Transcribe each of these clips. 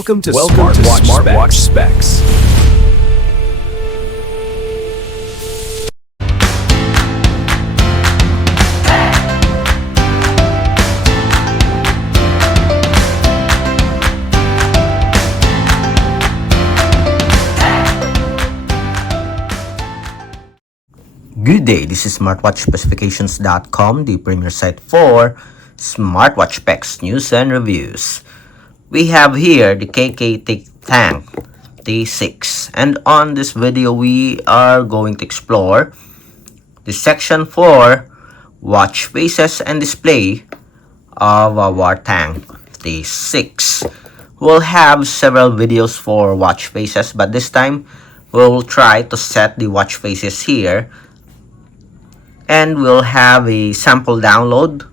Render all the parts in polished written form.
Welcome to Smartwatch Specs. Good day, this is smartwatchspecifications.com, the premier site for smartwatch specs, news, and reviews. We have here the KKTICK Tank T6, and on this video we are going to explore the section for watch faces and display of our Tank T6. We'll have several videos for watch faces, but this time we'll try to set the watch faces here, and we'll have a sample download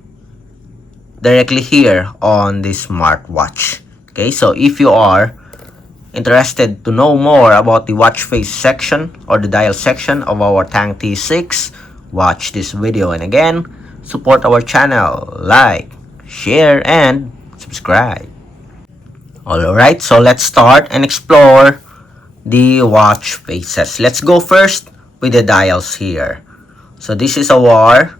directly here on the smartwatch. Okay, so if you are interested to know more about the watch face section or the dial section of our Tank T6, watch this video. And again, support our channel, like, share, and subscribe. Alright, so let's start and explore the watch faces. Let's go first with the dials here. So this is our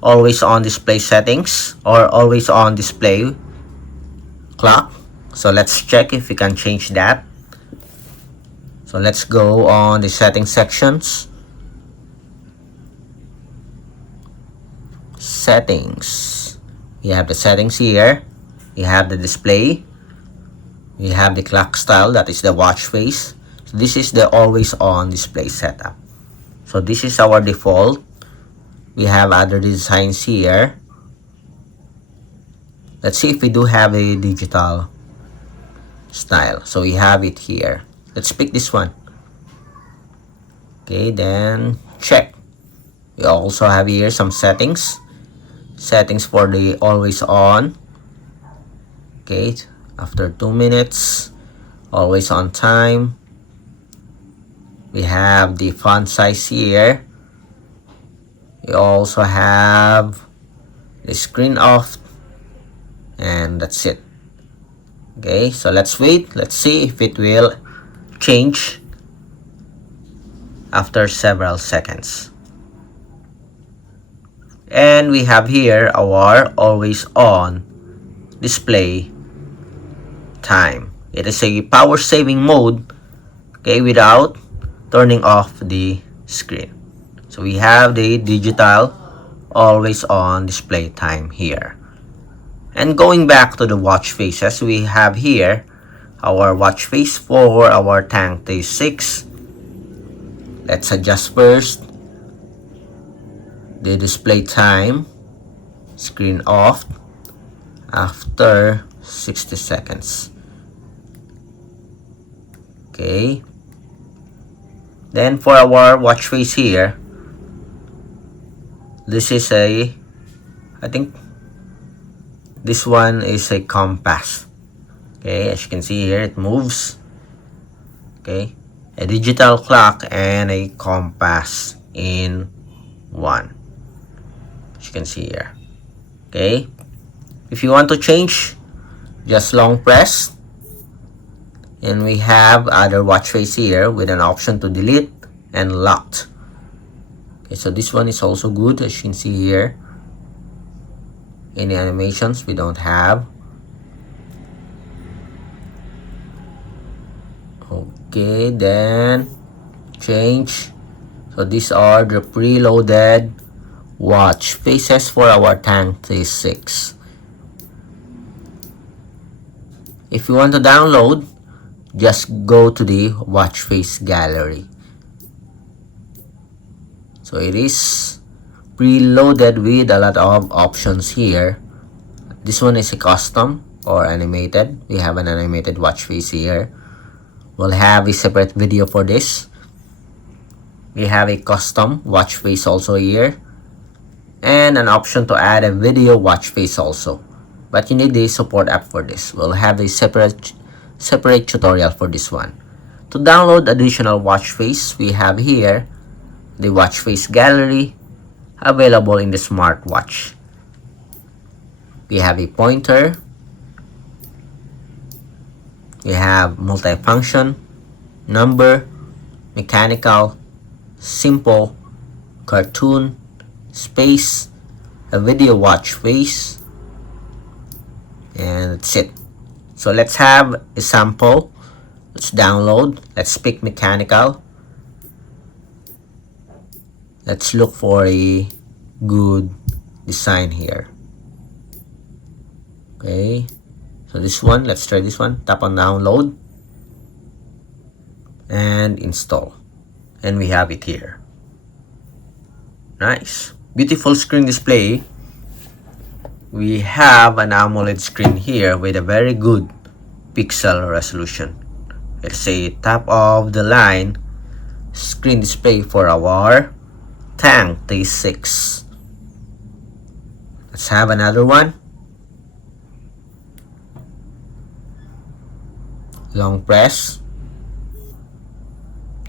always on display settings or always on display clock. So let's check if we can change that. So let's go on the settings sections. Settings. We have the settings here. We have the display. We have the clock style, that is the watch face. So this is the always on display setup. So this is our default. We have other designs here. Let's see if we do have a digital style. So we have it here. Let's pick this one. Okay, then check. We also have here some settings. Settings for the always on. Okay, after 2 minutes. Always on time. We have the font size here. We also have the screen off, and that's it. Okay, so let's wait. Let's see if it will change after several seconds. And we have here our always on display time. It is a power saving mode, okay, without turning off the screen. So we have the digital always on display time here. And going back to the watch faces, we have here our watch face for our Tank T6. Let's adjust first the display time, screen off after 60 seconds. Okay. Then for our watch face here, this is I think this one is a compass. Okay, as you can see here, it moves. Okay, a digital clock and a compass in one, as you can see here. Okay, if you want to change, just long press, and we have other watch face here with an option to delete and locked. Okay, so this one is also good, as you can see here. Any animations we don't have. Okay, then change. So these are the preloaded watch faces for our Tank T6. If you want to download, just go to the watch face gallery. So it is preloaded with a lot of options here. This one is a custom or animated. We have an animated watch face here. We'll have a separate video for this. We have a custom watch face also here, and an option to add a video watch face also. But you need the support app for this. We'll have a separate tutorial for this one. To download additional watch face, we have here the watch face gallery available in the smartwatch. We have a pointer, You have multifunction, number, mechanical, simple, cartoon, space, a video watch face, and that's it. So let's have a sample. Let's download. Let's pick mechanical. Let's look for a good design here. Okay, so this one, let's try this one. Tap on download and install, and we have it here. Nice, beautiful screen display. We have an AMOLED screen here with a very good pixel resolution. Let's say top of the line screen display for our Tang T6. Let's have another one. Long press,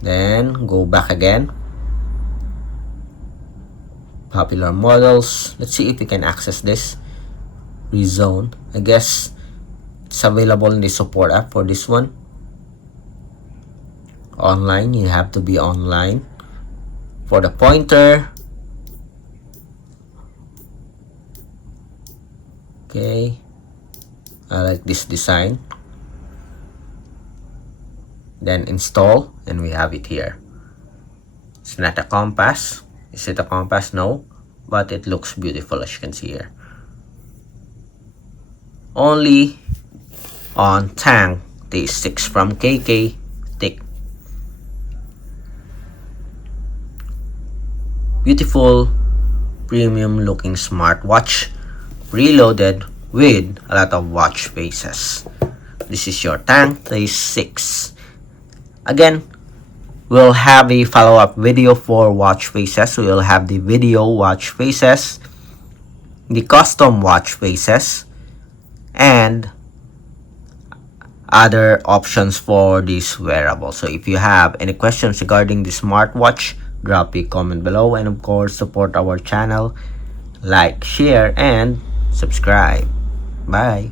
then go back again. Popular models. Let's see if we can access this. Rezone. I guess it's available in the support app for this one. Online, you have to be online. For the pointer, okay, I like this design. Then install, and we have it here. It's not a compass. Is it a compass? No, but it looks beautiful, as you can see here. Only on Tang T6 from KKTICK. Beautiful, premium looking smartwatch, reloaded with a lot of watch faces. This is your Tang T6. Again, we'll have a follow-up video for watch faces. We'll have the video watch faces, the custom watch faces, and other options for this wearable. So if you have any questions regarding the smartwatch, drop a comment below, and of course support our channel, like, share, and subscribe. Bye.